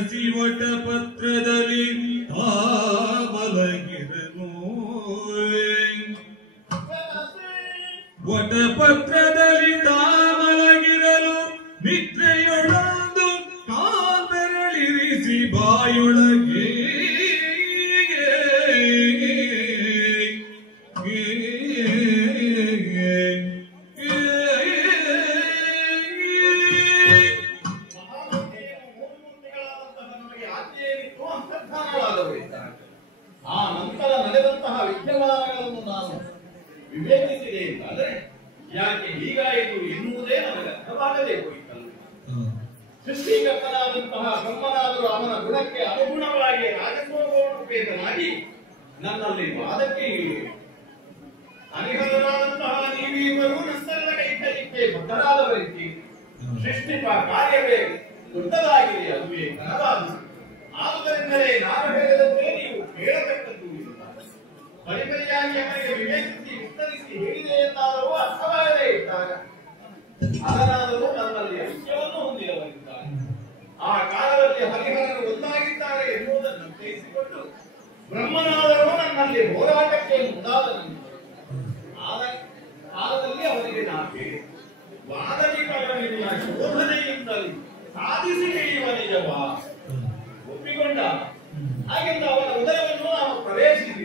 ಹಸಿ ವಟಪತ್ರದಲ್ಲಿ ಮಲಗಿರನು ವಟಪತ್ರದಲ್ಲಿ ಮಲಗಿರಲು ನಿದ್ರೆಯೊಳೊಂದು ಕಾಲ್ಬೆರಳಿರಿಸಿ ಬಾಯೊಳಗೆ ಆ ನಂತರ ನಡೆದಂತಹ ವಿದ್ಯಮಾನಗಳನ್ನು ನಾನು ವಿವೇಚಿಸಿದೆ ಅಂತಂದ್ರೆ ಯಾಕೆ ಹೀಗಾಯಿತು ಎನ್ನುವುದೇ ನನಗೆ ಅರ್ಥವಾಗದೇ ಹೋಯಿತಲ್ಲ. ಸೃಷ್ಟಿಕರ್ತನಾದಂತಹ ಬ್ರಹ್ಮನಾದರೂ ಅವನ ಗುಣಕ್ಕೆ ಅನುಗುಣವಾಗಿ ರಾಜಸೋಪೇತನಾಗಿ ನನ್ನಲ್ಲಿ ವಾದಕ್ಕೆ ಇಳಿಯಿರಿ. ಹರಿಹರನಾದಂತಹ ನೀವೀವರು ನನ್ನೆಲ್ಲ ಕೈತಲಿಕ್ಕೆ ಬದ್ಧರಾದವರಿದ್ದೀರಿ. ಸೃಷ್ಟಿಪ ಕಾರ್ಯವೇ ದೊಡ್ಡದಾಗಿದೆ, ಅದುವೇ ಘನವಾದುದು. ಆದುದರಿಂದಲೇ ನಾನು ಹೇಳಿದಂತೆ ನೀವು ಕೇಳತಕ್ಕದ್ದು ಇಲ್ಲ. ಪರಿಪರಿಯಾಗಿ ಅವರಿಗೆ ವಿವೇಚಿಸಿ ವಿಸ್ತರಿಸಿ ಹೇಳಿದೆ ಎಂದಾದರೂ ಅರ್ಥವಾಗದೇ ಇದ್ದಾಗ ಅದನ್ನಾದರೂ ನನ್ನಲ್ಲಿ ಐಕ್ಯವನ್ನು ಹೊಂದಿದವರಿದ್ದಾರೆ. ಆ ಕಾಲದಲ್ಲಿ ಹರಿಹರರು ಒಂದಾಗಿದ್ದಾರೆ ಎನ್ನುವುದನ್ನು ಗ್ರಹಿಸಿಕೊಂಡು ಬ್ರಹ್ಮನಾದರೂ ನನ್ನಲ್ಲಿ ಹೋರಾಟಕ್ಕೆ ಮುಂದಾದನಂತೆ ಆದ ಕಾಲದಲ್ಲಿ ಅವರಿಗೆ ನಾನು ಹೇಳಿದೆ, ವಾದವಿಕರನಿಲ್ಲ ಶೋಧನೆಯಿಂದಲೇ ಸಾಧಿಸಿ ಹಿಡಿಯುವ ನಿಜವಾ ಒಪ್ಪಿಕೊಂಡ. ಹಾಗೆಂದು ಅವರ ಉದರವನ್ನು ನಾವು ಪ್ರವೇಶಿಸಿ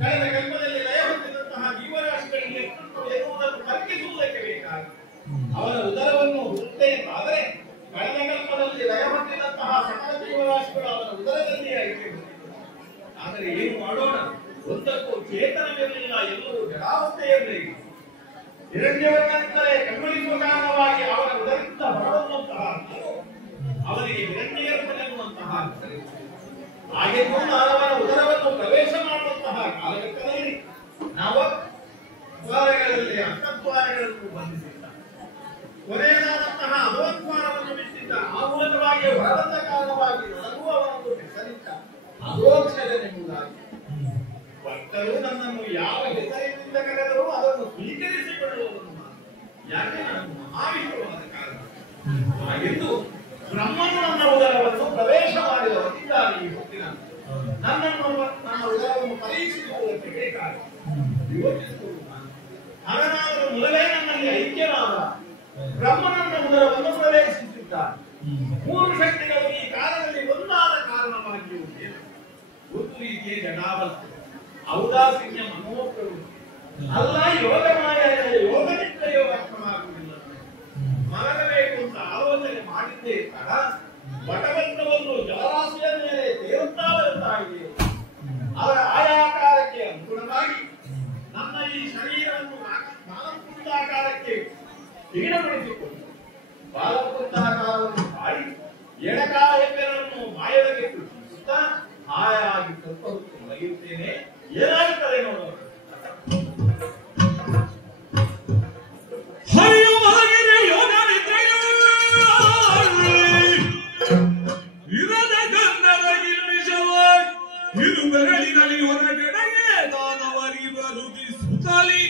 ಕಳೆದ ಕಲ್ಪದಲ್ಲಿ ಲಯ ಹೊಂದಿದಂತಹ ಜೀವರಾಶಿಗಳಿಗೆ ಎನ್ನುವುದನ್ನು ತರ್ಕಿಸುವುದಕ್ಕೆ ಬೇಕಾಗಿ ಅವರ ಉದರವನ್ನು ಹುಡುಕಬೇಕಾದರೆ ಕಳೆದ ಕಲ್ಪದಲ್ಲಿ ಲಯ ಹೊಂದಿದಂತಹ ಸಕಲ ಜೀವರಾಶಿಗಳು ಅವರ ಉದರದಲ್ಲಿ ಆಯ್ಕೆ ಹೊಂದಿದ್ದವು. ಆದರೆ ಏನು ಮಾಡೋಣ, ಒಂದಕ್ಕೂ ಚೇತನವಿರಲಿಲ್ಲ, ಎಲ್ಲವೂ ಜಡಾವಸ್ಥೆಯಲ್ಲೇ ಇದೆ. ಹಿರಣ್ಯವರ್ಣನಿಂದಲೇ ಕಣ್ಮಣಿಸುವ ಕಾರಣವಾಗಿ ಅವರ ಉದರದಿಂದ ಹೊರಬಂದಂತಹ ಅವರಿಗೆ ಹಿರಣ್ಯಗರ್ಭನೆನ್ನುವಂತಹ ಹಾಗೆಂದು ನಾನವನ ಉದರವನ್ನು ಪ್ರವೇಶ ಮಾಡುವಂತಹ ಕಾಲಘಟ್ಟದಲ್ಲಿ ನವದ್ವಾರಗಳಲ್ಲಿ ಅಷ್ಟದ್ವಾರಗಳನ್ನು ಬಂಧಿಸಿದ್ದ, ಕೊನೆಯದಾದಂತಹ ಅಧೋದ್ವಾರವನ್ನು ಬಿಟ್ಟಿದ್ದ. ಆ ಮೂಲಕವಾಗಿ ಹೊರಬಂದ ಕಾರಣವಾಗಿ ನನಗೂ ಅವನನ್ನು ಹೆಸರಿಟ್ಟ ಅಧೋಕ್ಷರನೆಂಬುದಾಗಿ. ಭಕ್ತರು ನನ್ನನ್ನು ಯಾವ ಹೆಸರಿನಿಂದ ಕರೆದರೂ ಅದನ್ನು ಸ್ವೀಕರಿಸಿಕೊಳ್ಳುವುದನ್ನು ನಾನು, ಯಾಕೆ ನಾನು ಮಹಾವಿಷ್ಣುವಾದ ಕಾರಣ. ಹಾಗೆಂದು ಬ್ರಹ್ಮನು ನನ್ನ ಉದರವನ್ನು ಪ್ರವೇಶ ಮಾಡಿದವರಿದ್ದಾರೆ. ಈ ಹೊತ್ತಿನ ನನ್ನನ್ನು ನನ್ನ ಉದರವನ್ನು ಪರೀಕ್ಷಿಸುವುದಕ್ಕೆ ಬೇಕಾಗಿ ಯೋಚಿಸುವುದು ನಾನು. ಹರನಾದರೂ ಮೊದಲೇ ನನ್ನಲ್ಲಿ ಐಕ್ಯನಾದ ಬ್ರಹ್ಮನನ್ನ ಉದರವನ್ನು ಪ್ರವೇಶಿಸಿದ್ದಾರೆ. ಮೂರು ಶಕ್ತಿಗಳು ಈ ಕಾಲದಲ್ಲಿ ಒಂದಾದ ಕಾರಣವಾಗಿಯೂ ಒಂದು ರೀತಿಯ ಜಡಾವಸ್ಥೆ, ಔದಾಸೀನ್ಯ ಮನೋಪ್ರವೃತ್ತಿ ಅಲ್ಲ, ಯೋಗಮಾಯ ಯೋಗನಿಷ್ಠೆಯೋ ಅರ್ಥವಾಗುವುದಿಲ್ಲ. ಮಲಗಬೇಕು ಅಂತ ಆಲೋಚನೆ ಮಾಡಿದ್ದೇ ತಡ ವಟಪತ್ರವನ್ನು ಜಲರಾಶಿಯ ಮೇಲೆ ತೇರುತ್ತಾ ಬರ್ತಾ ಇದೆ. ಅವರ ಆಯಾಕಾರಕ್ಕೆ ಅನುಗುಣವಾಗಿ ನನ್ನ ಈ ಶರೀರವನ್ನು ಬಾಲಪುಂಡಾಕಾರಕ್ಕೆ ತೀಡಪಡಿಸಿಕೊಂಡು ಬಾಲಪುಂಡಾಕಾರವನ್ನು ಮಾಡಿ ಎಡಕಾಯಕರನ್ನು ಬಾಯೊಳಗೆ ಕೃಷಿಸುತ್ತಾ ಹಾಯಾಗಿ ಸ್ವಲ್ಪ ಹೊತ್ತು ಮಲಗಿರುತ್ತೇನೆ. ಏನಾಗುತ್ತದೆ ನೋಡೋಣ. ಬೆರಳಿನಲ್ಲಿ ಹೊರಗಡೆಗೆ ತಾನವರಿವರು ಸುತ್ತಲಿ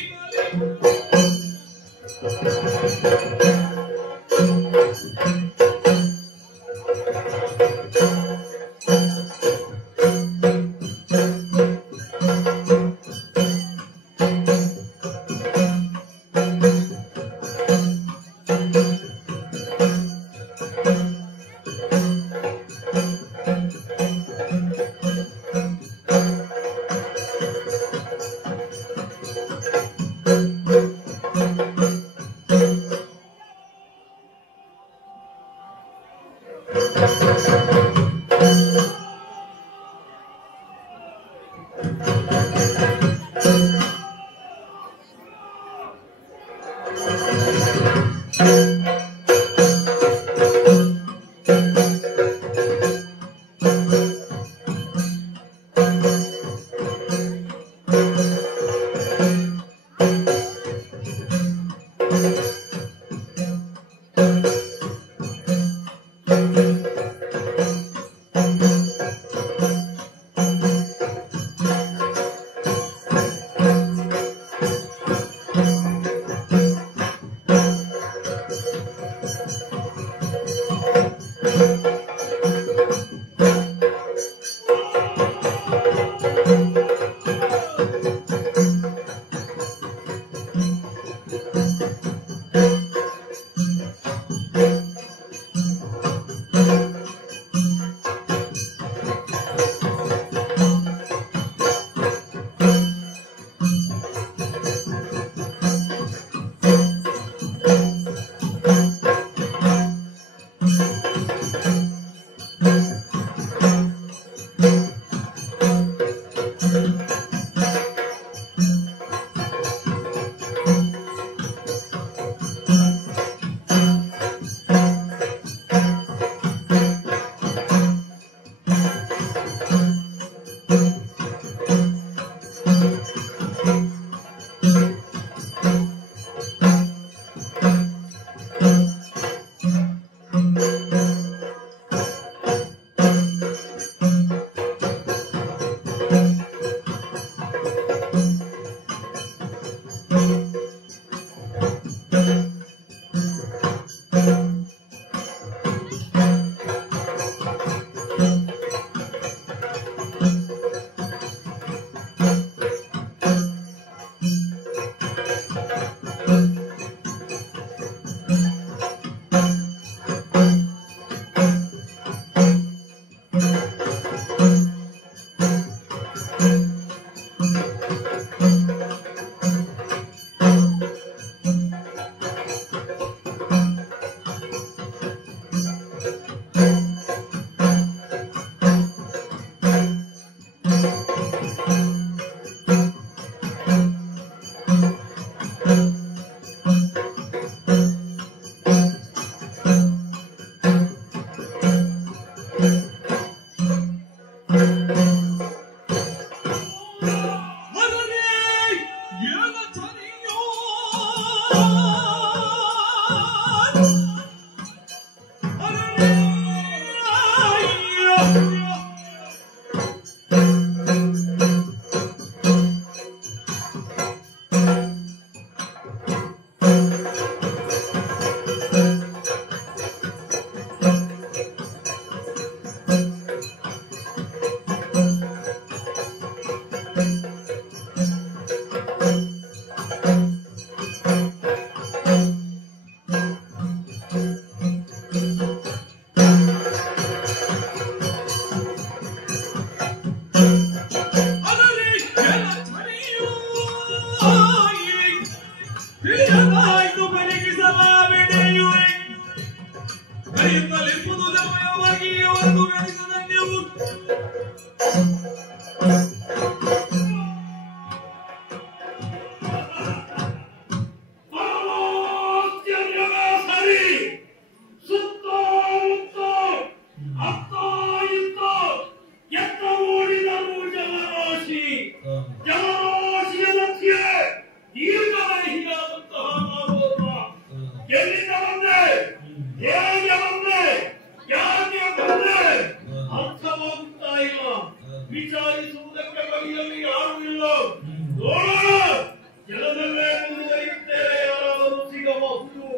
ವಿಚಾರಿಸುವುದಕ್ಕೆ ಬಗೆಯಲ್ಲಿ ಯಾರೂ ಇಲ್ಲ. ನೋಡೋಣ, ಜಲದಲ್ಲೇ ಮುಂದುವರಿಯುತ್ತೇವೆ, ಯಾರಾದರೂ ಸಿಗಬಹುದು.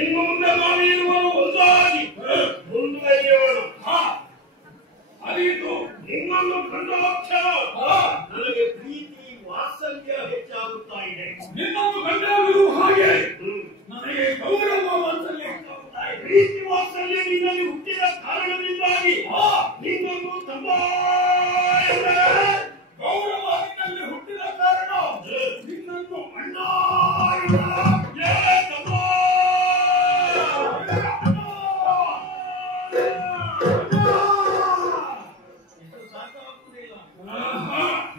ಇನ್ನು ಮುಂದೆ ನಾವಿರುವರು ಒಂದಾಗಿ ಮುಂದುವರಿಯೋಣ. ಅರಿತು ನಿನ್ನನ್ನು ಕಂಡ ಕ್ಷಣ ನನಗೆ ಪ್ರೀತಿ ವಾತ್ಸಲ್ಯ ಹೆಚ್ಚಾಗುತ್ತಾ ಇದೆ. ನಿನ್ನನ್ನು ಕಂಡಾಗಲೂ ಹಾಗೆ ನನಗೆ ಗೌರವ ವಾತ್ಸಲ್ಯ ಹೆಚ್ಚಾಗುತ್ತಾ ಇದೆ. ಪ್ರೀತಿ ವಾತ್ಸಲ್ಯ ನಿನ್ನಲ್ಲಿ ಹುಟ್ಟಿದ ಕಾರಣದಿಂದಾಗಿ ನಿನ್ನನ್ನು ತುಂಬಾ ಗೌರವ ನಿನ್ನಲ್ಲಿ ಹುಟ್ಟಿದ ಕಾರಣ ನಿನ್ನನ್ನು ಅಣ್ಣ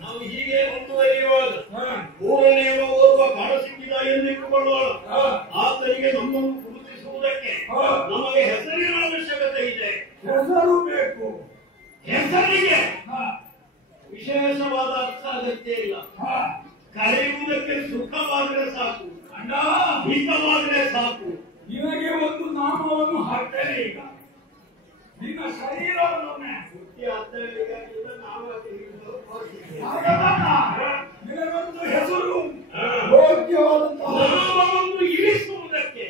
ನಾವು ಹೀಗೆ ಮುಂದುವರಿಯುವಾಗ ಮೂರನೆಯ ಓರ್ವ ಕಾಡ ಸಿಕ್ಕಿದ ಎಂದಿಟ್ಟುಕೊಳ್ಳೋಣ. ಆತನಿಗೆ ನಮ್ಮನ್ನು ಗುರುತಿಸುವುದಕ್ಕೆ ನಮಗೆ ಹೆಸರಿನ ಅವಶ್ಯಕತೆ ಇದೆ. ಹೆಸರು ಬೇಕು. ಹೆಸರಿಗೆ ವಿಶೇಷವಾದ ಅರ್ಥ ಅಗತ್ಯ ಇಲ್ಲ. ಕರೆಯುವುದಕ್ಕೆ ಸುಖವಾದರೆ ಸಾಕು, ಅಣ್ಣ ಹಿತವಾದರೆ ಸಾಕು. ನಿನಗೆ ಒಂದು ನಾಮವನ್ನು ಹಾಕ್ತೇನೆ. ಈಗ ನಿನ್ನ ಶರೀರವನ್ನು ಹುಟ್ಟಿ ಹತ್ತಲಿಲ್ಲ ನಾಮ ನಿನಗೊಂದು ಹೆಸರು ಯೋಗ್ಯವಾದಂತಹ ನಾಮವನ್ನು ಇರಿಸುವುದಕ್ಕೆ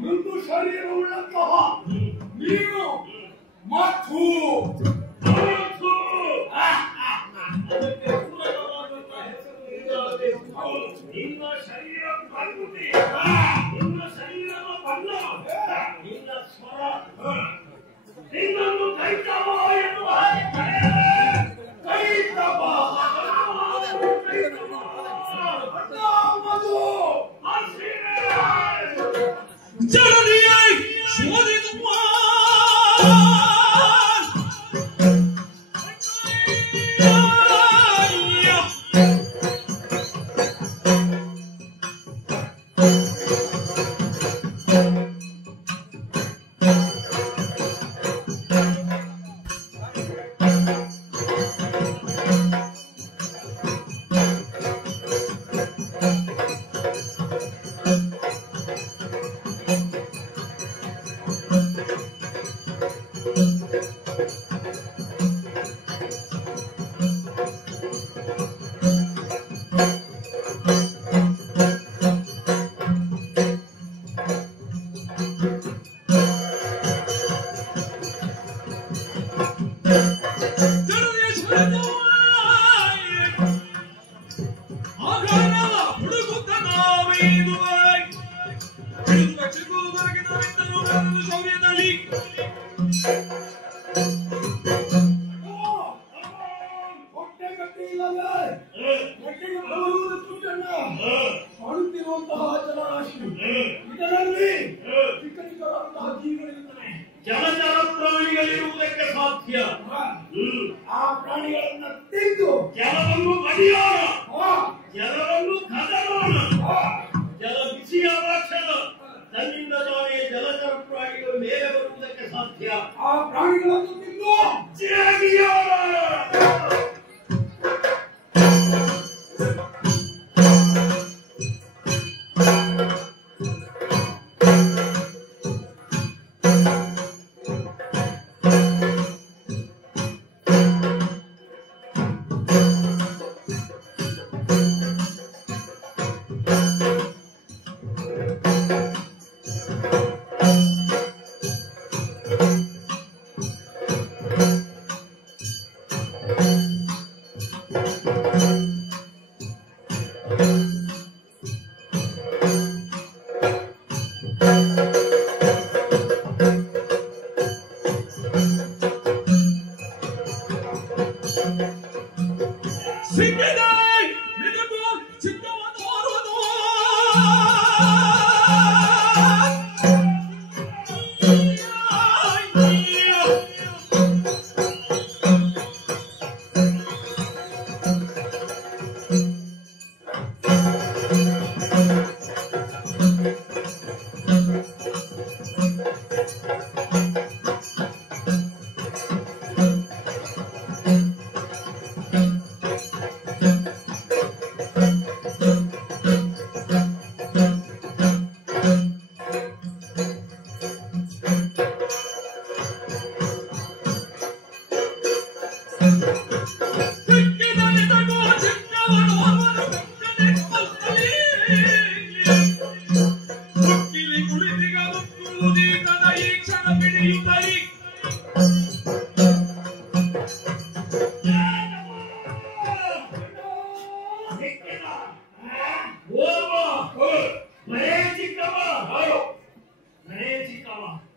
ಮೃದು ಶರೀರವುಳ್ಳಂತಹ ನೀನು ಮತ್ತು ಅದಕ್ಕೆ ಪೂರಕವಾದಂತಹ ಹೆಸರು ನಿನ್ನ ಶರೀರ ಪ್ರಕೃತಿ, ನಿನ್ನ ಶರೀರದ ಬಣ್ಣ, ನಿನ್ನ ಸ್ವರ ನಿನ್ನನ್ನು ಕೈತವ ಎನ್ನುವ ಹಾಗೆ ಕೈತವ ಜಗದಿಯಾಯಿ ಶೋಧಿಸುವ ಮಾಡುತ್ತಿರುವಂತಹ ಜಲರಾಶಿ ಇದರಲ್ಲಿ ಚಿಕ್ಕ ಚಿಕ್ಕದಾದಂತಹ ಜೀವಿಗಳಿರುತ್ತವೆ. ಜಲಚರ ಪ್ರಾಣಿಗಳಿರುವುದಕ್ಕೆ ಸಾಧ್ಯ. ಆ ಪ್ರಾಣಿಗಳನ್ನ ತಿಂದು ಜಲವನ್ನು ಬಡಿಯೋಣ, ಜಲವನ್ನು ಕದರೋಣ. ಜಲ ಬಿಸಿಯಾದ ಕ್ಷಣ ತನ್ನಿಂದ ತಾನೇ ಜಲಚರ ಪ್ರಾಣಿಗಳು ಮೇಲೆ ಬರುವುದಕ್ಕೆ ಸಾಧ್ಯ. ಆ ಪ್ರಾಣಿಗಳನ್ನು ತಿಂದು ಜೇಗಿಯೋಣ.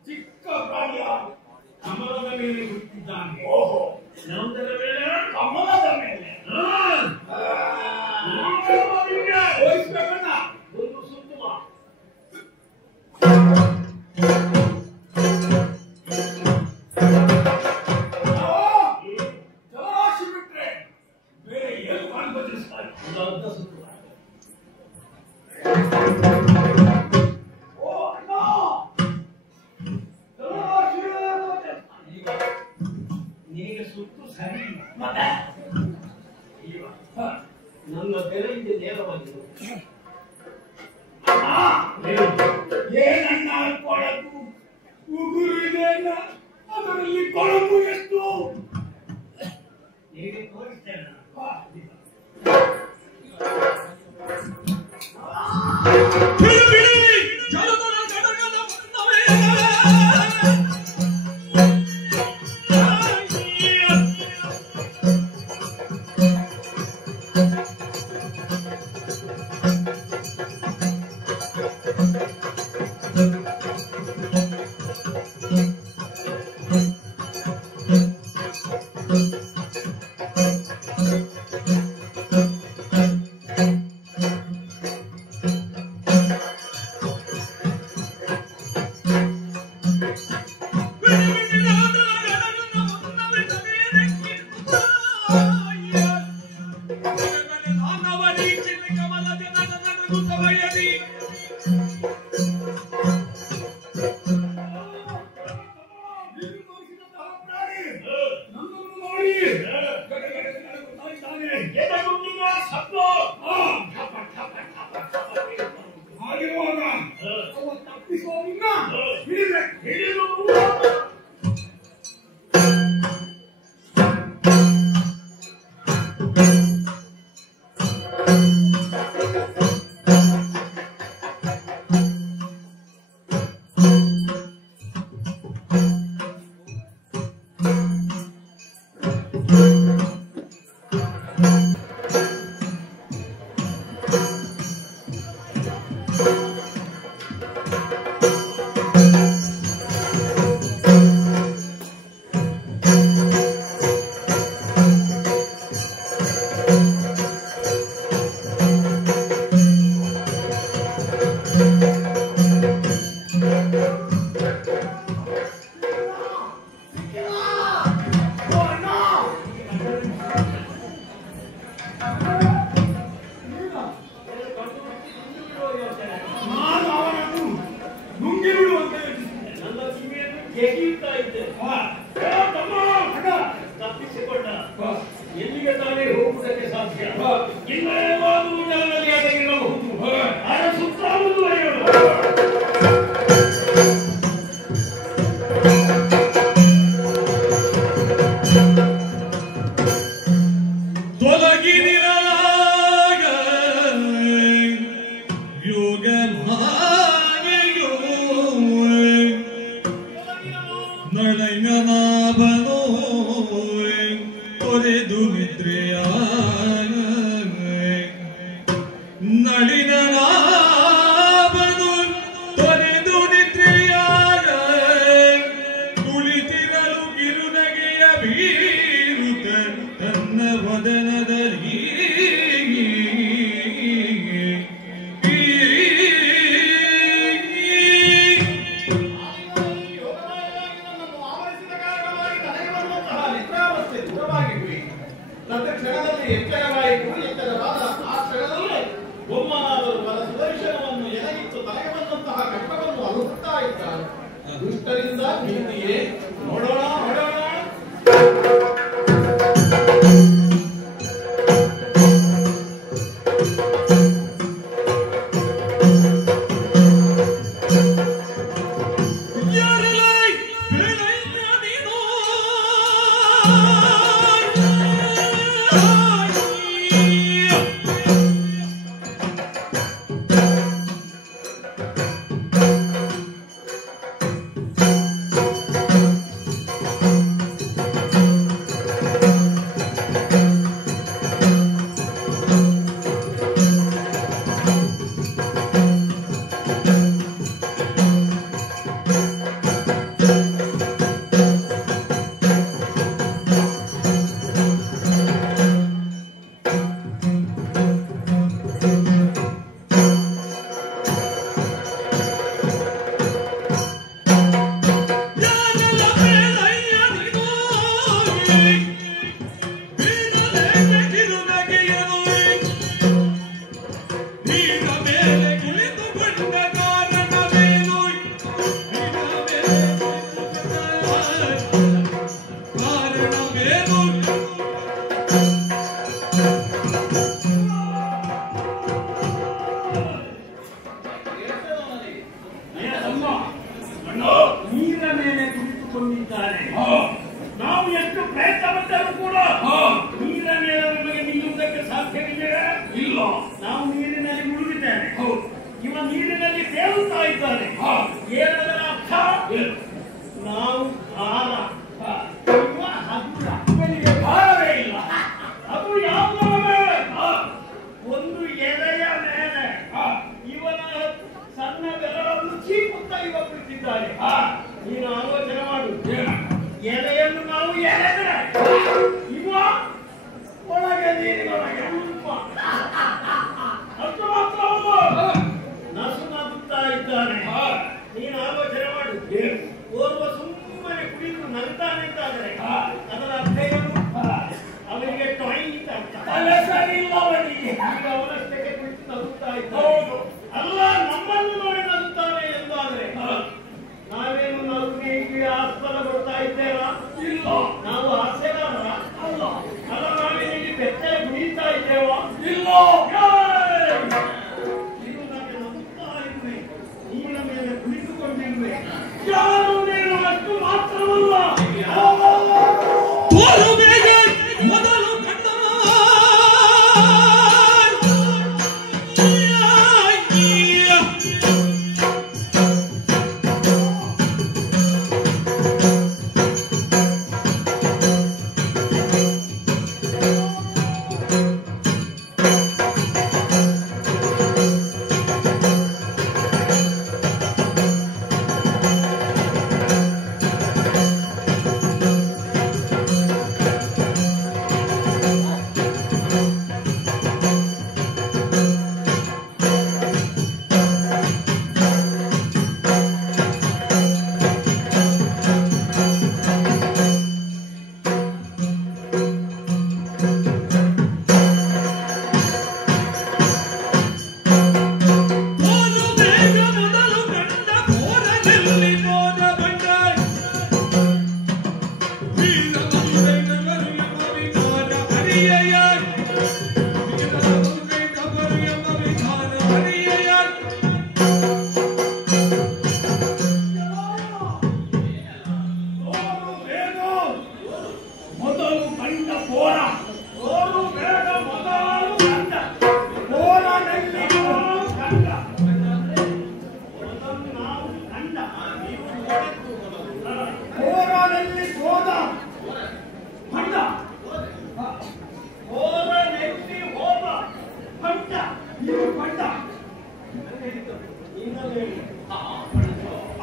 ಚಿಕ್ಕ ಪ್ರಾಣಿಯ ಕಮಲದ ಮೇಲೆ ಹುಟ್ಟಿದ್ದಾನೆ. ಓಹೋ, ನಮ್ಮದರ ಮೇಲೆ ಕಮಲದ ಮೇಲೆ ವಹಿಸ್ಬೇಕಣ್ಣ. ಒಂದು ಸುತ್ತು ಜಲರಾಶಿ ಬಿಟ್ರೆ ಬೇರೆ ಏನು ಮಾಡಿ ಬದಲಿಸ್ತಾರೆ. ಒಂದು ಅರ್ಧ ಸುತ್ತು. ಸುತ್ತು ಸರಿ ಮತ್ತೆ ನನ್ನ ಬೆಲೆಯಿಂದ ನೇರವಾಗಿದೆ. ಏನನ್ನ ಕೊಳಕು ಉಗುರು ಇದೆ, ಅದರಲ್ಲಿ ಕೊಳಕು ಎಷ್ಟು ಹೇಗೆ ತೋರಿಸ್ತೇನೆ. ಬಿಡಿ ಹಾಗಿರುವಾಗ ಅವ ತಪ್ಪಿಸುವವನ್ನ ಹಿಡಿದು ಎಲ್ಲಿಗೆ ತಾನೇ ಹೋಗುವುದಕ್ಕೆ ಸಾಧ್ಯ ಇನ್ನೇನಾದರೂ ಜನರಲ್ಲಿ ಅಡಗಿರಬಹುದು ಅದರ ಸುತ್ತ ಮುಂದುವರಿಯೋಣ ತೊರೆದು ನಿದ್ರೆಯ ನಳಿನನಾಭನು ತೊರೆದು ನಿದ್ರೆಯಾಗ ಕುಳಿತಿರಲು ಕಿರುನಗೆಯ ಬೀರುತ್ತ ತನ್ನ ವದನದಲ್ಲಿ ಕ್ಷಣದಲ್ಲಿ ಎಚ್ಚರವಾಯಿತು. ಎಚ್ಚರವಾದ ಆ ಕ್ಷಣದಲ್ಲಿ ಬೊಮ್ಮನಾದರೂ ಬಲ ಸುದರ್ಶನವನ್ನು ಎನಗಿತ್ತು ತಲೆಗೆ ಬಂದಂತಹ ಕಷ್ಟವನ್ನು ಅನುಭವಿಸ್ತಾ ಇದ್ದಾನೆ. ದುಷ್ಟರಿಂದ ಭೀತಿಯೇ. ನೋಡೋಣ ನೋಡೋಣ. ನೀರ ಮೇಲೆ ಕುಳಿತುಕೊಂಡಿದ್ದಾರೆ. ನಾವು ಎಷ್ಟು ಪ್ರಯತ್ನ ಪಟ್ಟರೂ ಕೂಡ ನೀರ ಮೇಲೆ ನಮಗೆ ನಿಲ್ಲುವುದಕ್ಕೆ ಸಾಧ್ಯವಿದೆಯೇ? ಇಲ್ಲ. ನಾವು ನೀರಿನಲ್ಲಿ ಮುಳುಗಿದ್ದೇವೆ. ಇವ ನೀರಿನಲ್ಲಿ ತೇಲುತ್ತಾ ಇದ್ದಾನೆ. ಏನದರ ಅರ್ಥ? ನಾವು ಭಾರ. ಇವ ಹಗುರ. ಇವನಿಗೆ ಭಾರವೇ ಇಲ್ಲ. ಅದು ಯಾವುದರ ಮೇಲೆ? ಒಂದು ಎಲೆಯ ಮೇಲೆ. ಇವನ ಸಣ್ಣ ಬೆರಳನ್ನು ಚೀಪುತ್ತ ಇವ ಕುಳಿತಿದ್ದಾನೆ. ನೀನು ಆಲೋಚನೆ ಮಾಡು. ಎಲೆಯನ್ನು ನಾವು ಎಳೆದರೆ ಇವ ಒಳಗೆ ನೀರಿನೊಳಗೆ ಅಷ್ಟು ಮಾತ್ರ ನಸು ನಗುತ್ತಾ ಇದ್ದಾನೆ. ನೀನು ಆಲೋಚನೆ ಮಾಡು. ಓರ್ವ ಸುಮ್ಮನೆ ಕುಡಿದು ನಗ್ತಾನೆ ಅಂತಾದರೆ ಅದರ ಅರ್ಥ ಏನು? ಅವನಿಗೆ ಟಾಯಿಂಗ್ ಸರಿ ಇಲ್ಲ. ಅವನಿಗೆ ಈಗ ಅವನಷ್ಟಕ್ಕೆ ಕುಳಿತು ನಗುತ್ತಾ ಇದ್ದಾನೆ. ಅಲ್ಲ, ನಮ್ಮನ್ನು ನೋಡಿ ನಗುತ್ತಾನೆ ಎಂದಾದ್ರೆ ನಾವೇನು ನಗುವಿಗೆ ಆಸ್ಪದ ಕೊಡ್ತಾ ಇದ್ದೇವಾ? ಇಲ್ಲ. ನಾವು ಹಾಸ್ಯಗಾರ ಅಲ್ಲ. ಅಲ್ಲ, ನಾವೇನಿಗೆ ಬೆಚ್ಚಗೆ ಕುಣಿತಾ ಇದ್ದೇವಾ? ಇಲ್ಲ. ನೀನ ಮೇಲೆ ಕುಳಿತುಕೊಂಡಿರುವೆ. ಯಾರು ನೀನು ಅಷ್ಟು ಮಾತ್ರವಲ್ಲ, ತೋರು ಬೇಗ ಮೊದಲು ಕಂಡ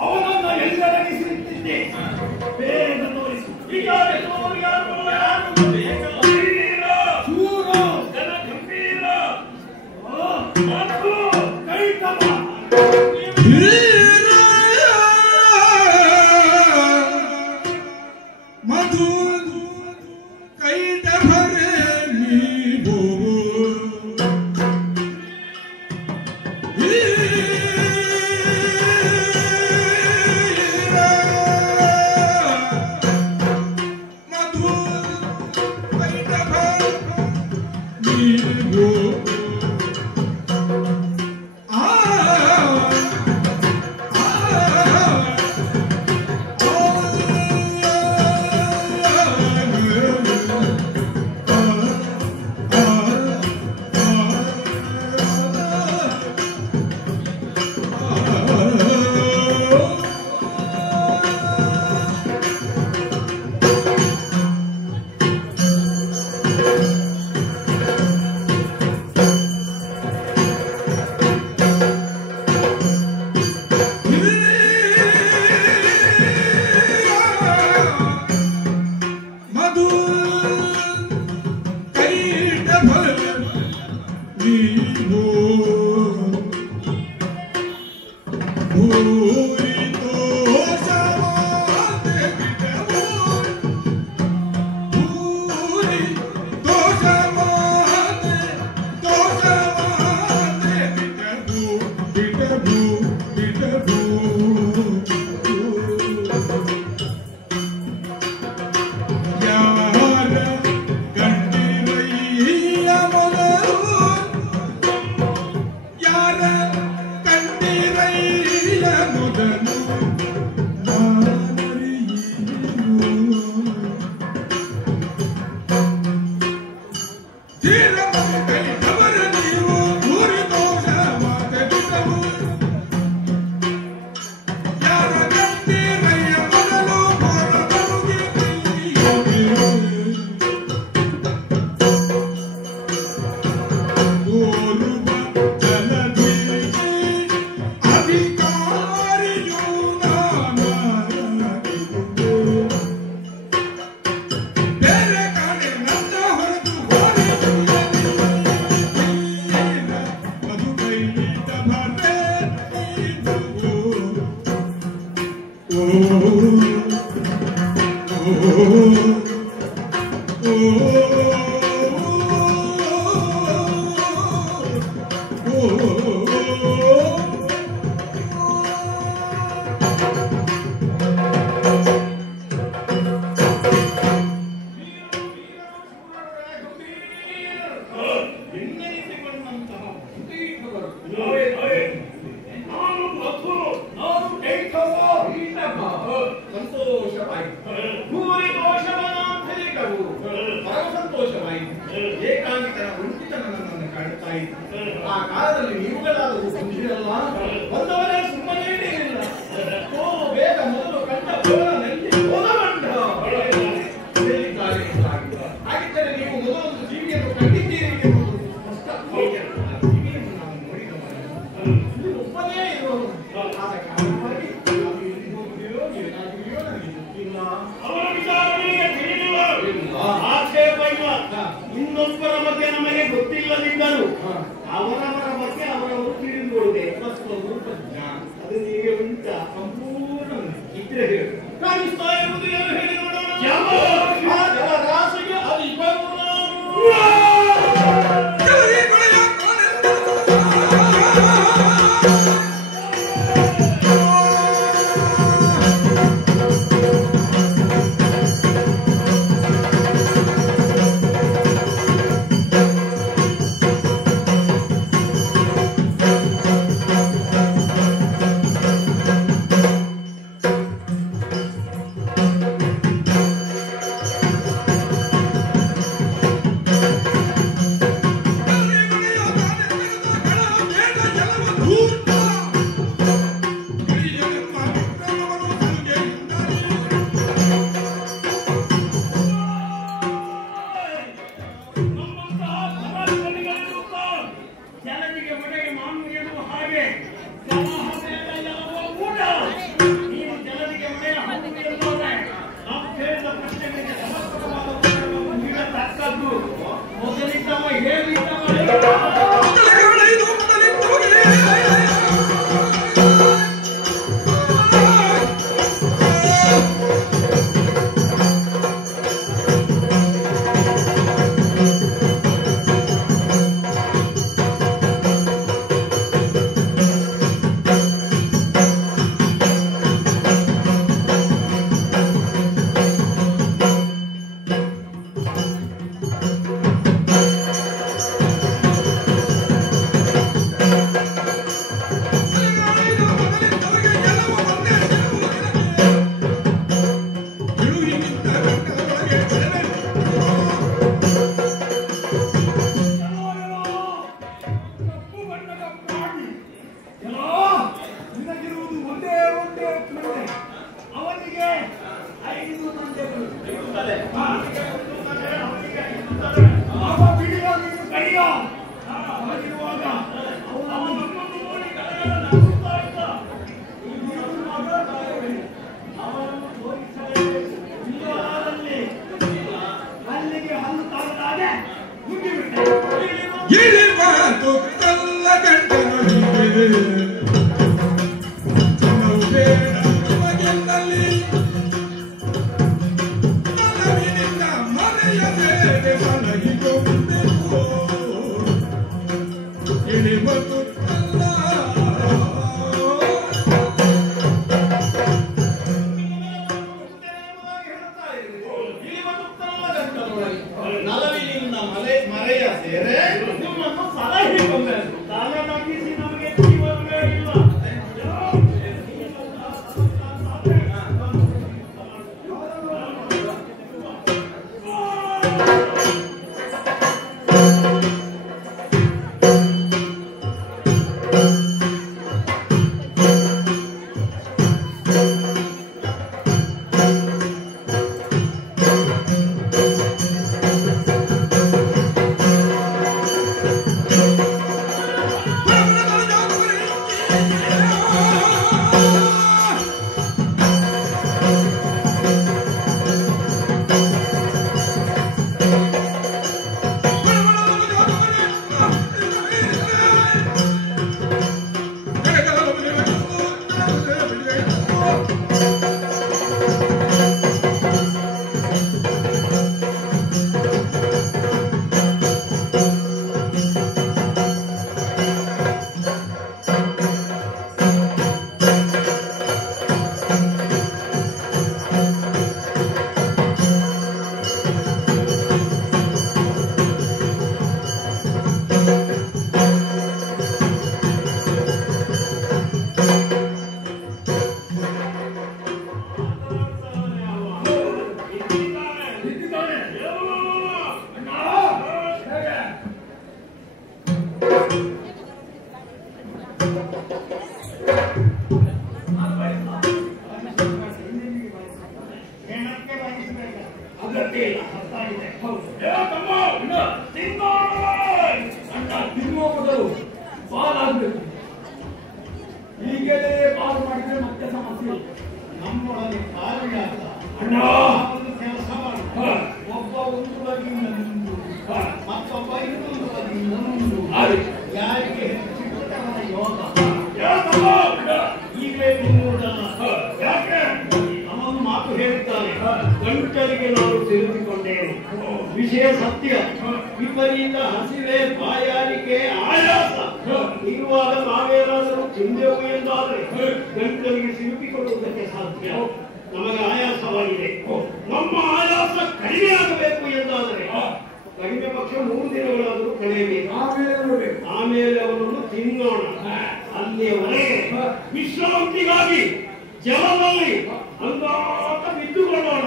ಅವನನ್ನ ಎಲ್ಲರಗಿಸಿಟ್ಟಿದ್ದೆ. ಬೇಗ ತೋರಿಸು. ಶೂರ, ಗಂಭೀರ, ಮತ್ತು ಕೈತಮ. ಮಧು ಕೈಟಭರೆ ನೀವು ಮಧು ಕೈಟಭರೆ ನೀವು ಮಧು ಕೈಟಭರೆ ನೀವು ಭೂರಿ ದೋಷವಾದೆ ಬಿಡವು ಭೂರಿ ದೋಷವಾದೆ ಬಿಡವು ಯಾರ ಕಂಡಿರಯ್ಯ ಮೊದಲು ಯಾರ ಕಂಡಿರಯ್ಯ ಮೊದಲು ತೀರ ಕೈಟಭರ ನೀವು ಭೂರಿ ದೋಷ ಮಾತೆ ಬಿಡವು ಯಾರ ಕಂಡಿರಯ್ಯ ಮೊದಲು ಓರುವ ಜಲಧಿಗೆ ಅಧಿಕಾರಿಯೂ ನಾನಾಗಿರುವೆ. ಬೇರೆ ಕಡೆ ನನ್ನ ಹೊರತು ಮಧು ಕೈಟಭರೆ ಎಣ್ಣೆಯ ನಾನು ಮಧು, ನಾನು ಕೈಕವ. ಸಂತೋಷವಾಯಿತು. ಭೂರಿ ದೋಷವನಾಂತರಿಕವು ಪರಮ ಸಂತೋಷವಾಯಿತು. ಏಕಾಂಗಿತನ ಉಂಟಿತನ ನನ್ನನ್ನು ಕಾಡುತ್ತಾ ಇತ್ತು. ಆ ಕಾಲದಲ್ಲಿ ನೀವುಗಳಾದರೂ ಬಂದಿರಲ್ಲ, ಬಂದವರೇ ಸುಮ್ಮನೆ ಇರಲಿಲ್ಲ. ಓ ಬೇಗ ಮೊದಲು ಕಂಡ ನಲ್ಲಿ ಹೋದವಂಡ ಹೇಳಿದ್ದಾರೆ. ಹಾಗಿದ್ದರೆ ನೀವು ಮೊದಲೊಂದು ಜೀವಿಯನ್ನು ಕಂಡಿದ್ದೀರಿ ಎಂಬುದು ಸ್ಪಷ್ಟ. ಆ ಜೀವಿಯನ್ನು ನಾವು ನೋಡಿದವರು ನೀವು ಒಬ್ಬನೇ ಇರುವವರು. ಆದ ಕಾರಣವಾಗಿ ನಾವು ಎಲ್ಲಿ ಹೋಗಿದೆಯೋ ಏನಾಗಿದೆಯೋ ನನಗೆ ಗೊತ್ತಿಲ್ಲ. ಅವರ ವಿಚಾರಗಳಿಗೆ ತಿಳಿದಿಲ್ಲ, ಆಕ್ಷೇಪ ಇಲ್ಲ. ಇನ್ನೊಬ್ಬರ ಬಗ್ಗೆ ನಮಗೆ ಗೊತ್ತಿಲ್ಲದಿದ್ದರೂ ಅವರವರ ಬಗ್ಗೆ ಅವರವರು ತಿಳಿದುಕೊಳ್ಳಬೇಕು. ಸ್ವರೂಪ ಜ್ಞಾನ ಅದು ನಿಮಗೆ ಉಂಟ ಸಂಪೂರ್ಣ ಇದ್ರೆ ಹೇಳು. ಕಾಣಿಸ್ತಾ ಇರುವುದು ಏನು ಹೇಳಿ ನೋಡೋಣ. ಯಾವ ಆ ಜಲರಾಶಿಗೆ ಅಧಿಪನು ನಾನು. ಜನರಿಗೆ ಒಡೆಗೆ ಮಾನು ಎನ್ನುವ ಹಾಗೆ ನೀನು ಜನರಿಗೆ ಒಡೆಯ ಹಣ್ಣು ಎನ್ನುವುದೇ ನಾವು ಕೇಳಿದ ಪ್ರಶ್ನೆಗಳಿಗೆ ಸಮರ್ಪಕವಾದ ಉತ್ತರವನ್ನು ನೀಡತಕ್ಕದ್ದು. ಮೊದಲಿದ್ದವ ಹೇಳಿದ್ದವ ನಿನಗಿರುವುದು ಒಂದೇ ಒಂದೇ ಮಂಡೆ, ಅವನಿಗೆ 5 ಮಂಡೆಗಳು. ಅವ ಬಿಡಿಯ ನೀನು ಕೈಯ ಅವನಿರುವಾಗ ಅವನು ನಮ್ಮನ್ನು ನೋಡಿ ಕಲೆಗಳನ್ನು ನಡೆಸುತ್ತಾ ಇದ್ದ. ಅವನನ್ನು ತೋರಿಸಲೇಬೇಕು. ಇಲ್ಲವಾದಲ್ಲಿ ಅಲ್ಲಿಗೆ ಹಲ್ಲು ತಾಗದಾಗೆ ಮುಗಿಬಿಟ್ಟೆ. ನಲವಿನಿಂದ ಮರೆಯ ಸೇರೆ ನಿಮ್ಮನ್ನು ಸಲಹಿಕೊಂಡರು. ತಲೆ ತಗ್ಗಿಸಿ ನಮಗೆ ಜೀವನವೇ ಇಲ್ಲ. ನಮ್ಮೊಳಗೆ ಕಾಲಿಯಾಗ ಅಣ್ಣ ಒಂದು ಕೆಲಸ ಮಾಡು. ಒಬ್ಬ ಒಂದು ಬದಿಯಿಂದ ಮುಂದು ಮತ್ತೊಬ್ಬ ಇನ್ನೊಂದು ಬದಿಯಿಂದ ಮುಂದು ಯಾರಿಗೆ ಹೆಚ್ಚಿಟ್ಟವನ ಯೋಗ ಈಗಲೇ ಯಾಕೆ ಅವನು ಮಾತು ಹೇಳುತ್ತಾನೆ. ಗಂಟಲಿಗೆ ನಾವು ಸೇರಿಸಿಕೊಂಡೇನು, ವಿಷಯ ಸತ್ಯ. ವಿಪರೀತ ಹಸಿವೆ, ಬಾಯಾರಿಕೆ, ಆಯಾಸ ಇರುವಾಗ ನಾವೇನಾದರೂ ತಿಂದೆವು ಎಂದಾದರೆ ಗಂಟಲಿಗೆ ಸಿಲುಕಿಕೊಳ್ಳುವುದಕ್ಕೆ ಸಾಧ್ಯ. ನಮಗೆ ಆಯಾಸವಾಗಿದೆ, ನಮ್ಮ ಆಯಾಸ ಕಡಿಮೆಯಾಗಬೇಕು ಎಂದಾದರೆ ಕಡಿಮೆ ಪಕ್ಷ 3 ದಿನಗಳಾದರೂ ಕಳೆಯಬೇಕು. ಆಮೇಲೆ ಅವನನ್ನು ತಿನ್ನೋಣ. ಅಲ್ಲಿಯವರೆಗೆ ವಿಶ್ರಾಂತಿಗಾಗಿ ಜಲದಲ್ಲಿ ಅಂಗಾತ ಬಿದ್ದುಕೊಳ್ಳೋಣ.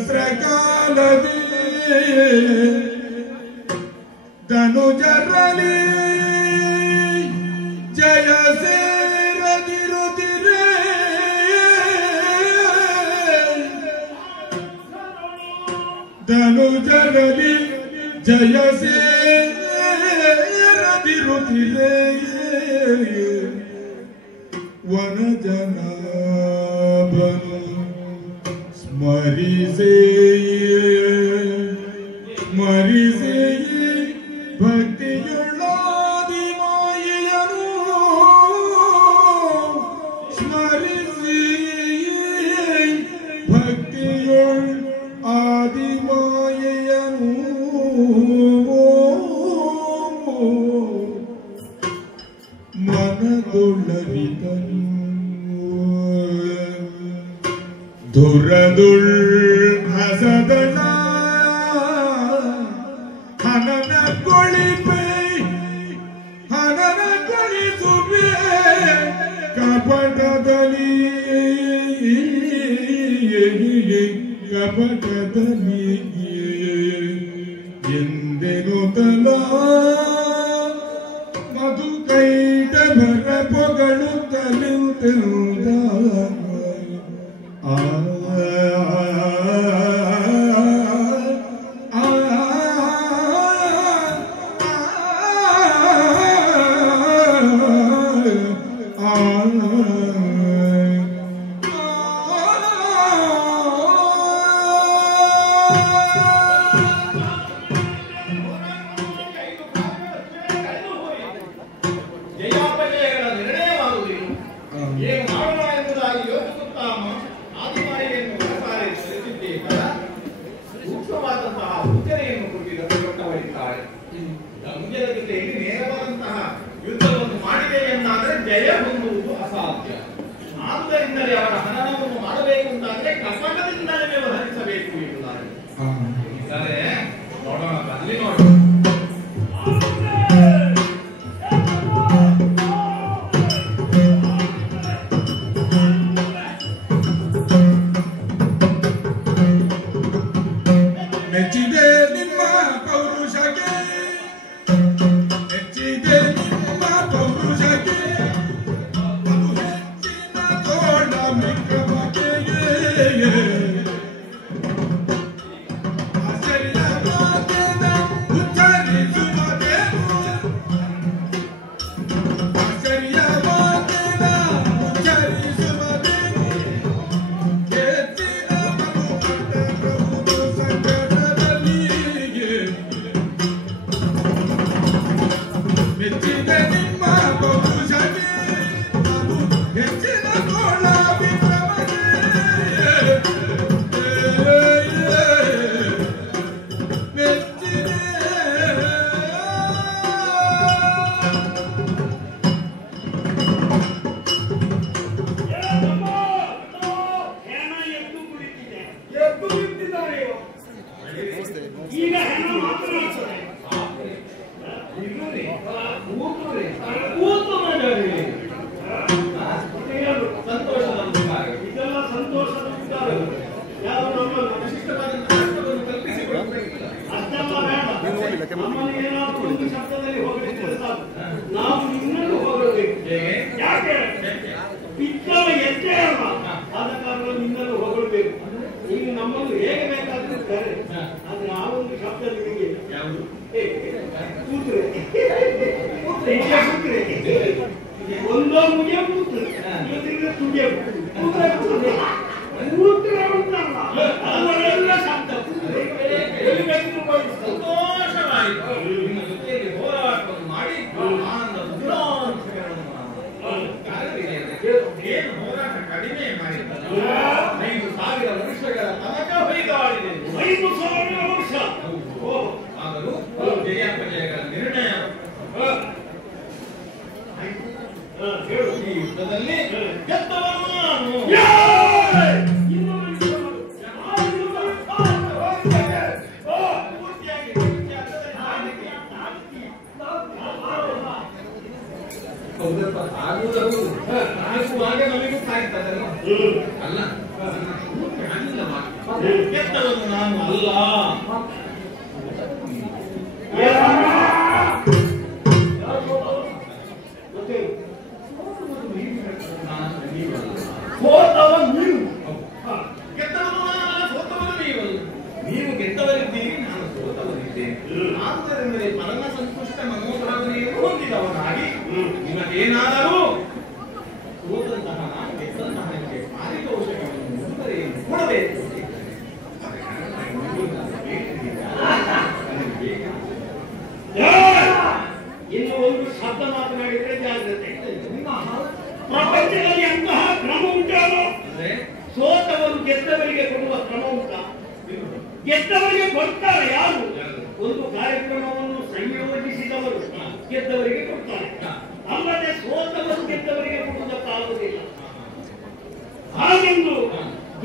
ಪಂಚಸಹಸ್ರಕಾಲದಿ ಧನುಜರಲಿ ಜಯ ಸೇರದಿರುತ್ತಿರೆ ಧನುಜರಲಿ ಜಯ ಸೇರದಿರುತ್ತಿರೆ ವನಜನಾಭನು ಸ್ಮರಿಸೇ ಭಕ್ತಿಯುಳ್ಳಾದಿ ಮಾಯೆಯನು ಸ್ಮರಿಸಿ ಭಕ್ತಿಯುಳ್ ಆದಿ ಮಾಯೆಯನು ಮನದೊಳ್ಳರಿತನು ದುರದುಳ್ ಹಸದಣ ಹನನ ಕೊಳಿಸುವೆ ಕಪಟದಲ್ಲಿ ಎಂದೆನು ತಲ ಮಧು ಕೈಟಭರ ಪೊಗಳುತ್ತಲಿಂತೆಂದ ಜಯಾಪಜಯಗಳ ನಿರ್ಣಯವಾಗುವುದಿಲ್ಲ. ಏನು ಮಾಡೋಣ ಎಂಬುದಾಗಿ ಯೋಚಿಸುತ್ತಾ ಆದಿಮಾರಿಯನ್ನು ಹೊರಸಾರಿ ಸಲ್ಲಿಸಿದ್ದೇಕಲ್ಲ, ಸೂಕ್ಷ್ಮವಾದಂತಹ ಸೂಚನೆಯನ್ನು ಕೊಟ್ಟವರಿದ್ದಾರೆ. ಗಂಗೆಯ ಜೊತೆಯಲ್ಲಿ ನೇರವಾದಂತಹ ಯುದ್ಧವನ್ನು ಮಾಡಿದೆ ಎಂದಾದರೆ ಜಯ ಹೊಂದುವುದು ಅಸಾಧ್ಯ. ಆದ್ದರಿಂದಲೇ ಅವರ ಹನನವನ್ನು ಮಾಡಬೇಕು ಅಂತಾದರೆ ಕಪಟದಿಂದಲೇ ವ್ಯವಹರಿಸಬೇಕು ಎಂಬುದಾಗಿ. ಇದ್ದಾರೆ ನೋಡೋಣ, ಅಲ್ಲಿ ನೋಡಿ. ಮೆಚ್ಚಿದೆ ನಿಮ್ಮ ಪೌರುಷಕ್ಕೆ, ಮೆಚ್ಚಿದೆ ನಿಮ್ಮ ಪೌರುಷಕ್ಕೆ, ಅದು ಹೆಚ್ಚಿನ ತೋಳ ಮಿಕ್ಕ ನಮ್ಮನ್ನು ಏನಾದರೂ ಒಂದು ಶಬ್ದದಲ್ಲಿ ಹೊಗಳಿದ್ರೆ ಸಾಕು, ನಾವು ನಿನ್ನನ್ನು ಹೊಗಳಬೇಕು. ಯಾಕೆ ಬಿದ್ದವ ಎಷ್ಟೇ ಅಲ್ಲ, ಆದ ಕಾರಣ ನಿನ್ನನ್ನು ಹೊಗಳಬೇಕು. ನೀನು ನಮ್ಮನ್ನು ಹೇಗೆ ಬೇಕಾದ್ರೂ ಕರೆ, ಆದ್ರೆ ಆ ಒಂದು ಶಬ್ದ ನಿಮಗೆ ಯಾವುದು ಕೂತ್ರೆ ಒಂದೋ ಮುಗಿಯ ಕೂತ್ರೆ ತುಗಿಯ ಕೂತ್ರೆ ಉಂಟಲ್ಲ ಅದೆಲ್ಲ ಶಬ್ದ ಸಂತೋಷವಾಯಿತು. ನಿಮ್ಮ ಜೊತೆಯಲ್ಲಿ ಹೋರಾಟವನ್ನು ಮಾಡಿ ಆನಂದ ಏನು ಹೋರಾಟ ಕಡಿಮೆ ಮಾಡಿದ್ದಲ್ಲ, 5,000 ವರ್ಷಗಳ ತನಕ ಹೊಯ್ದಾಡಿದೆ. 5,000 ವರ್ಷ ಆದರೂ ಜಯಾಪಜಯಗಳ ನಿರ್ಣಯ ಹೇಳು. ಈ ಯುದ್ಧದಲ್ಲಿ ಗೆದ್ದವನು ನಾನು. ಆಗುವುದು ಆಗುವಾಗ ನಮಗೂ ಸಾಯ್ತದಲ್ಲ ಅಲ್ಲ, ಗೆದ್ದವನು ನಾನು ಅಲ್ಲ. ನೀವು ಗೆದ್ದವರಿದ್ದೀರಿ, ನಾನು ಸೋತವರಿದ್ದೇನೆ. ಆದ್ದರಿಂದಲೇ ಪರಮ ಸಂತುಷ್ಟ ಮನೋಭಾವನೆಯನ್ನು ಹೊಂದಿದವನಾಗಿ ನಿಮಗೇನಾದರೂ ಸೋತಂತಹ ನಾನು ಗೆದ್ದಂತಹ ನಿಮಗೆ ಪಾರಿತೋಷಕವನ್ನು ಮುಂದರೆಯನ್ನು ಕೊಡಬೇಕು. ಇನ್ನು ಒಂದು ಶಬ್ದ ಮಾತನಾಡಿದ್ರೆ ಜಾಗ್ರತೆ. ಪ್ರಪಂಚದಲ್ಲಿ ಅಂತಹ ಕ್ರಮ ಉಂಟಾನೋ? ಸೋತವರು ಗೆದ್ದವರಿಗೆ ಕೊಡುವ ಕ್ರಮ ಉಂಟ? ಗೆದ್ದವರಿಗೆ ಕೊಡ್ತಾರೆ. ಯಾರು? ಒಂದು ಕಾರ್ಯಕ್ರಮವನ್ನು ಸಂಯೋಜಿಸಿದವರು ಗೆದ್ದವರಿಗೆ ಕೊಡ್ತಾರೆ, ಅಲ್ಲದೆ ಸೋತವರು ಗೆದ್ದವರಿಗೆ ಕೊಡುವುದಕ್ಕಾಗುವುದಿಲ್ಲ. ಹಾಗೆಂದು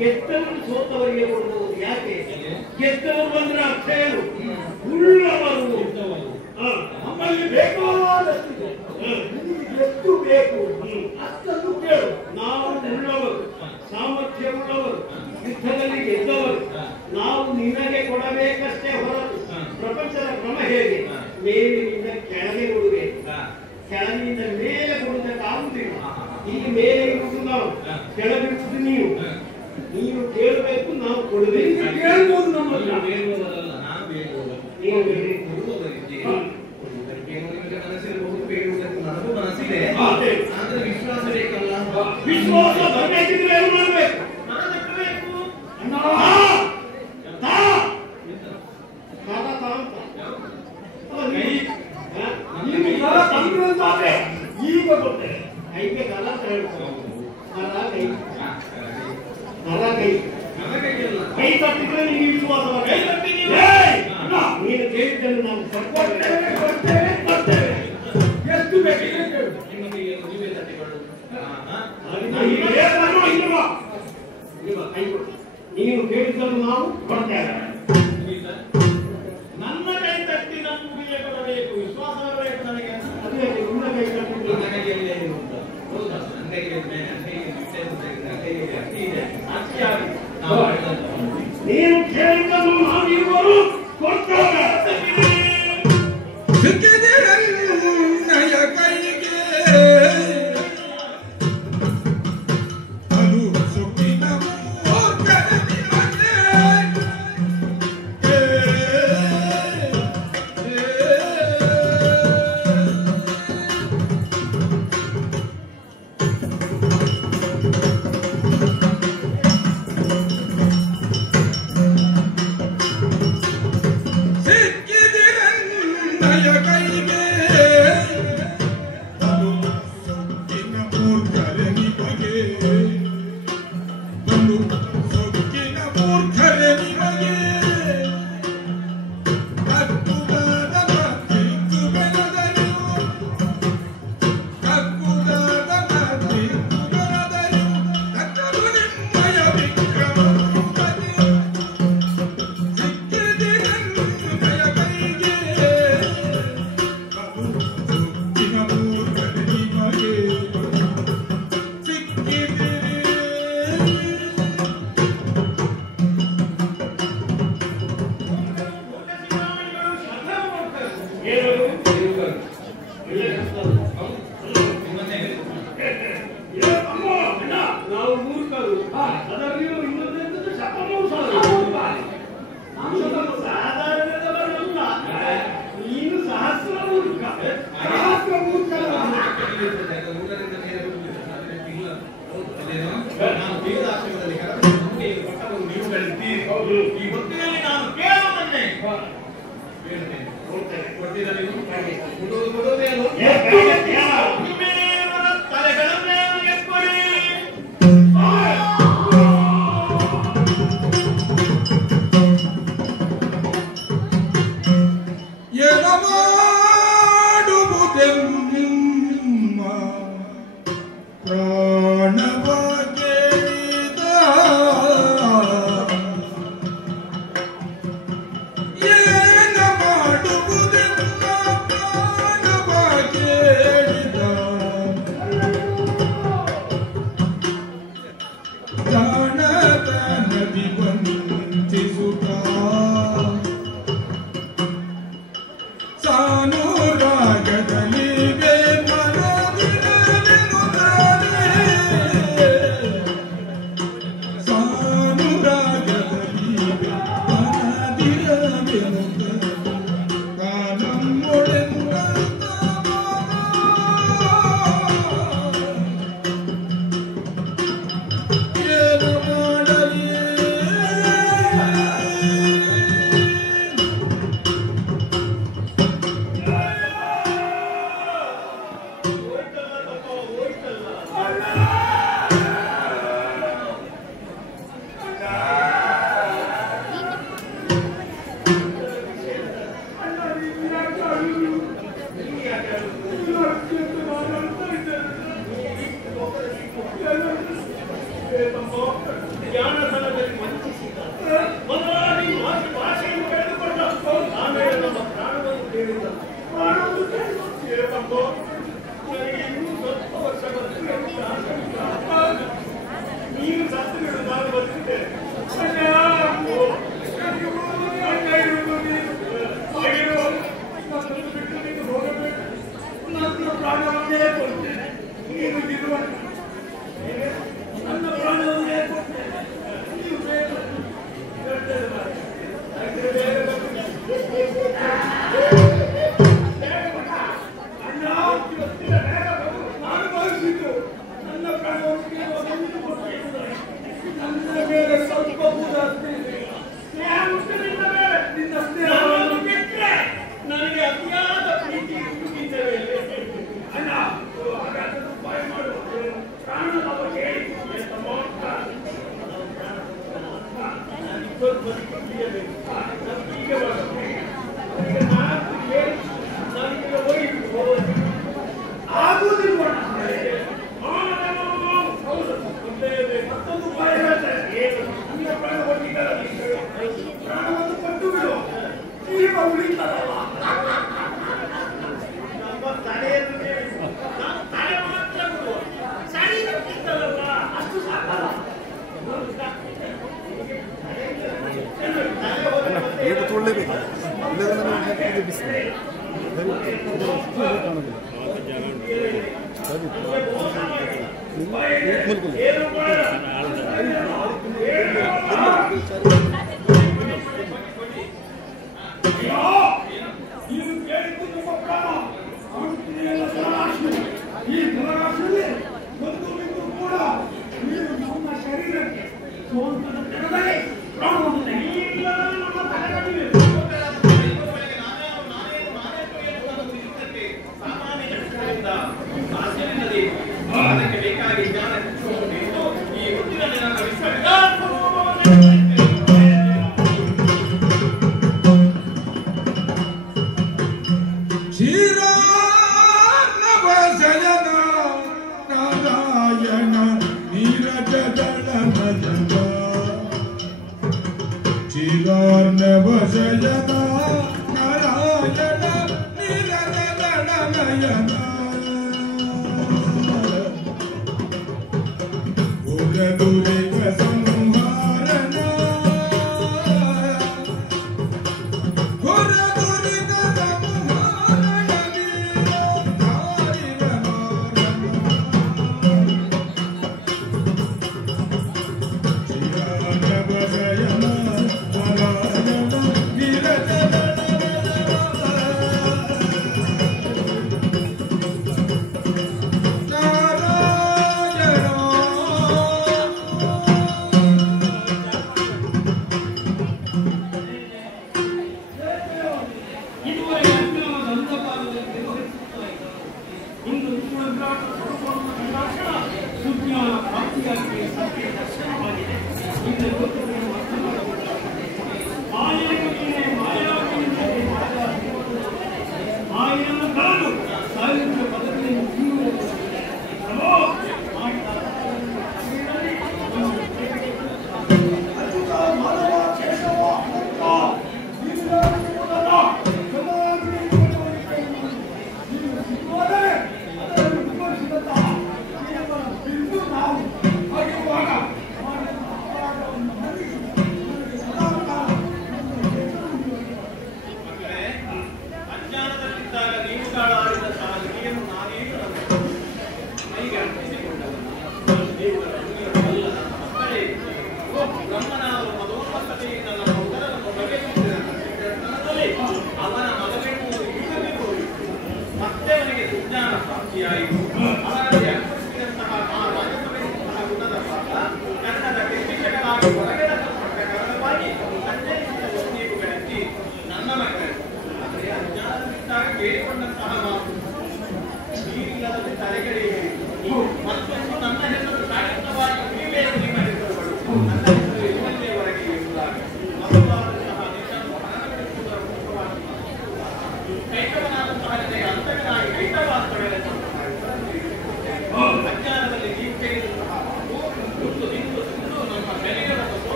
ಗೆದ್ದವರು ಸೋತವರಿಗೆ ಕೊಡುವುದು ಯಾಕೆ? ಗೆದ್ದವರು ಅಂದ್ರೆ ಅರ್ಥ ಏನು? ಉಳ್ಳವರು. ನಮ್ಮಲ್ಲಿ ಬೇಕಾದಷ್ಟಿದೆ, ಎಷ್ಟು ಬೇಕು ಅಷ್ಟನ್ನು ಕೇಳು. ನಾವು ಉಳ್ಳವರು, ಸಾಮರ್ಥ್ಯವುಳ್ಳವರು, ಯುದ್ಧದಲ್ಲಿ ಗೆದ್ದವರು. ನಾವು ನಿನಗೆ ಕೊಡಬೇಕಷ್ಟೇ ಹೊರತು ಪ್ರಪಂಚದ ಕ್ರಮ ಹೇಗೆ? ಮೇಲಿನಿಂದ ಕೆಳಗೆ ಕೊಡಬೇಕು, ಕೆಳಗಿನಿಂದ ಮೇಲೆ ಕೊಡುವುದಕ್ಕಾಗುವುದಿಲ್ಲ. ಇಲ್ಲಿ ಮೇಲೆ ಇರುವುದು ನಾವು, ಕೆಳಗಿರುವುದು ನೀವು. ನೀವು ಕೇಳಬೇಕು, ನಾವು ಕೊಡಬೇಕು. ಕೇಳ್ಬೋದು. ನಮ್ಮಲ್ಲ ಬೇಡುವುದಲ್ಲ, ನಾನು ಬೇಡುವುದು. ನೀವು ಬೇಡಿ ಮನಸ್ಸಿರಬಹುದು, ಬೇಡುವುದಕ್ಕೆ ನನಗೂ ಮನಸ್ಸಿದೆ. ಆದ್ರೆ ವಿಶ್ವಾಸ ಬೇಕಲ್ಲ. ವಿಶ್ವಾಸ ಬರಬೇಕಿದ್ರೆ ಏನು ಮಾಡಬೇಕು? ಈಗ ಗೊತ್ತೇ ಕೈಗೆ ಕಾಲ ಕೈ ತಟ್ಟಿದ್ರೆ ನಿಮಗೆ ವಿಶ್ವಾಸ. ನೀನು ಕೇಳಿದ್ದನ್ನು ನಾವು ಕೊಡ್ತೇವೆ. ಎಷ್ಟು ಬೇಕಿದೆ ನೀವೇ ತಟ್ಟಿಕೊಳ್ಳು. ನೀವು ಕೇಳಿದ್ದನ್ನು ನಾವು ಕೊಡ್ತೇವೆ. ನನ್ನ ಕೈ ತಟ್ಟಿ ನಮಗೆ ಕೊಡಬೇಕು, ವಿಶ್ವಾಸ ಬರಬೇಕು ನನಗೆ. ಅದೇ ನಿಮ್ಮ ಕೈ ತಟ್ಟಿ ನನ್ನ ಕೈಯಲ್ಲಿ ಏನು ಉಂಟು? ಹೌದಾ? ನನ್ನ ಕೈಯಲ್ಲಿ ಅಕ್ಕಿ ಇದೆ, ಸಾಕ್ಷಿಯಾಗಿ ನಾವು ಮಾಡಿದಂತ ನೀವು ಕೇಳಿದ್ದನ್ನು ನಾವಿರುವರು ಕೊಡ್ತೇವೆ. ನಯ ಕೈಗೆ ಅದು ಸುಖಿನ ಬರ್ತೀರಾ ನೀವು? ಬಿಡುವುದೇನು? ತಲೆಗಳನ್ನೇನು ಎತ್ಕೊಳ್ಳಿ.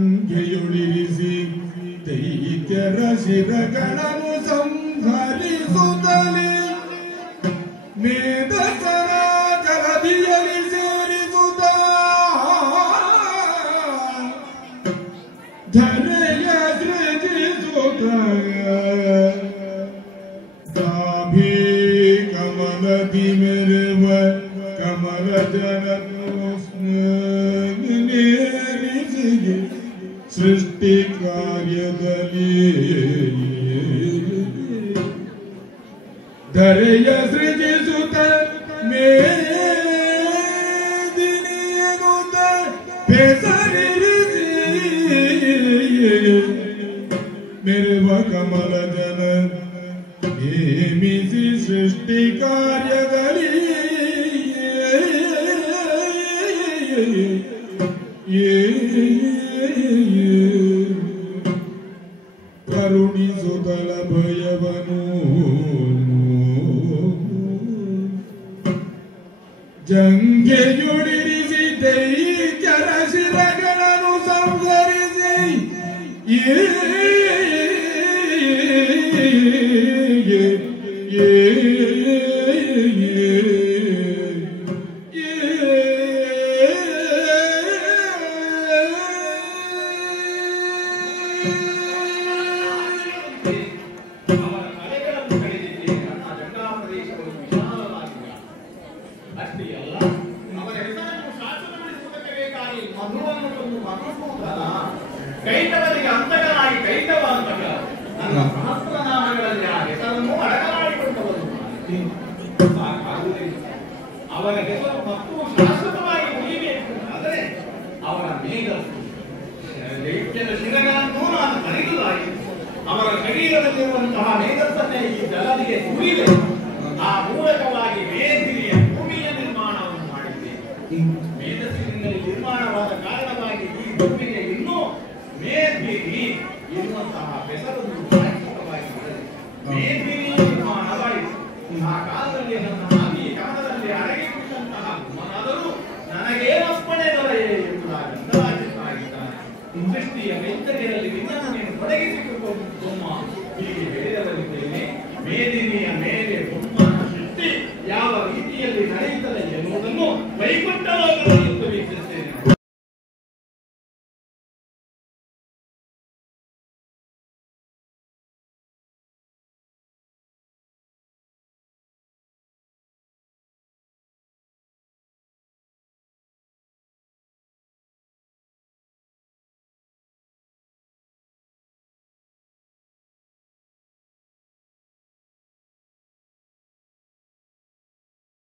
ಜಂಗೆಯೊಳಿರಿಸಿ ದೈತ್ಯರ ಶಿರಗಳನ್ನು ಸಂಹರಿಸುತ್ತಲೇ ಮೇಧಸರ ಜಲಧಿಯಲ್ಲಿ ಸೇರಿಸುತ್ತ ಧರೆಯ ಸೃಜಿಸುತ್ತ ಗಾಭೀ ಕಮಲದಿ ಮೆರೆವ ಕಮಲ ಸೃಷ್ಟಿ ಕಾರ್ಯದಲ್ಲಿ ಧರೆಯ ಸೃಜಿಸುತ್ತ ಮೇದಿನಿಯನುತ ಬೆಸರಿರಿಸಿ ಮೆರೆವ ಕಮಲ ಜನ ನೇಮಿಸಿ ಸೃಷ್ಟಿ ಕಾರ್ಯದಲ್ಲಿ ಕರುಣಿಸುತ್ತಲ ಭಯವನು ಜಂಗೆಯೊಡಿರಿಸಿ ದೈತ್ಯರ ಶಿರಗಳನ್ನು ಸಂಹರಿಸಿ ಕೈಟವರಿಗೆ ಅಂತಕನಾಗಿ ಕೈಟವ ಅಂತಕ ನನ್ನ ಸಹಸ್ರನಾಮಗಳಲ್ಲಿ ಆ ಹೆಸರನ್ನು ಅಡಕಮಾಡಿಕೊಂಡವರು ಅವರ ಹೆಸರು ಮತ್ತು ಶಾಶ್ವತವಾಗಿ ಉಳಿಯಬೇಕು ಆದರೆ ಅವರ ಮೇಘ ದೈತ್ಯದ ಶಿರಗಳನ್ನು ನಾನು ಕರೆಯುವುದಾಗಿ ಅವರ ಶರೀರದಲ್ಲಿರುವಂತಹ ಮೇಘಸ್ಸನ್ನೇ ಈ ಜಲದಿಗೆ ಸುರಿದೆ ಆ ಮೂಲಕವಾಗಿ ಮೇದಿರಿಯ ಭೂಮಿಯ ನಿರ್ಮಾಣವನ್ನು ಮಾಡಿದ್ದೇನೆ ಮೇಧಸ್ಸಿನಿಂದಲೇ ನಿರ್ಮಾಣವಾದ ಕಾರಣವಾಗಿ ಈ ಭೂಮಿಗೆ ಇನ್ನೂ ಮೇದಿರಿ ಎನ್ನುವಂತಹ ಹೆಸರನ್ನು ಶಾಶ್ವತವಾಗಿರುತ್ತದೆ ಮೇದಿರಿ ನಿರ್ಮಾಣವಾಯಿತು ಆ ಕಾಲದಲ್ಲಿ ನನ್ನ ನಾದಿ ಕಮಲದಲ್ಲಿ ಅಡಗಿಕೊಂಡಂತಹ ಮನಾದರೂ ನನಗೇನಪ್ಪಣೆ ದೊರೆಯೇ ಎಂಬುದಾಗಿ ಅಂದರಾಜಿತನಾಗಿದ್ದಾನೆ ಸೃಷ್ಟಿಯ ವೆಂಚರಿಯಲ್ಲಿ ನಿನ್ನನ್ನು ನೀನು ತೊಡಗಿಸಿಕೊಂಡು ಹೀಗೆ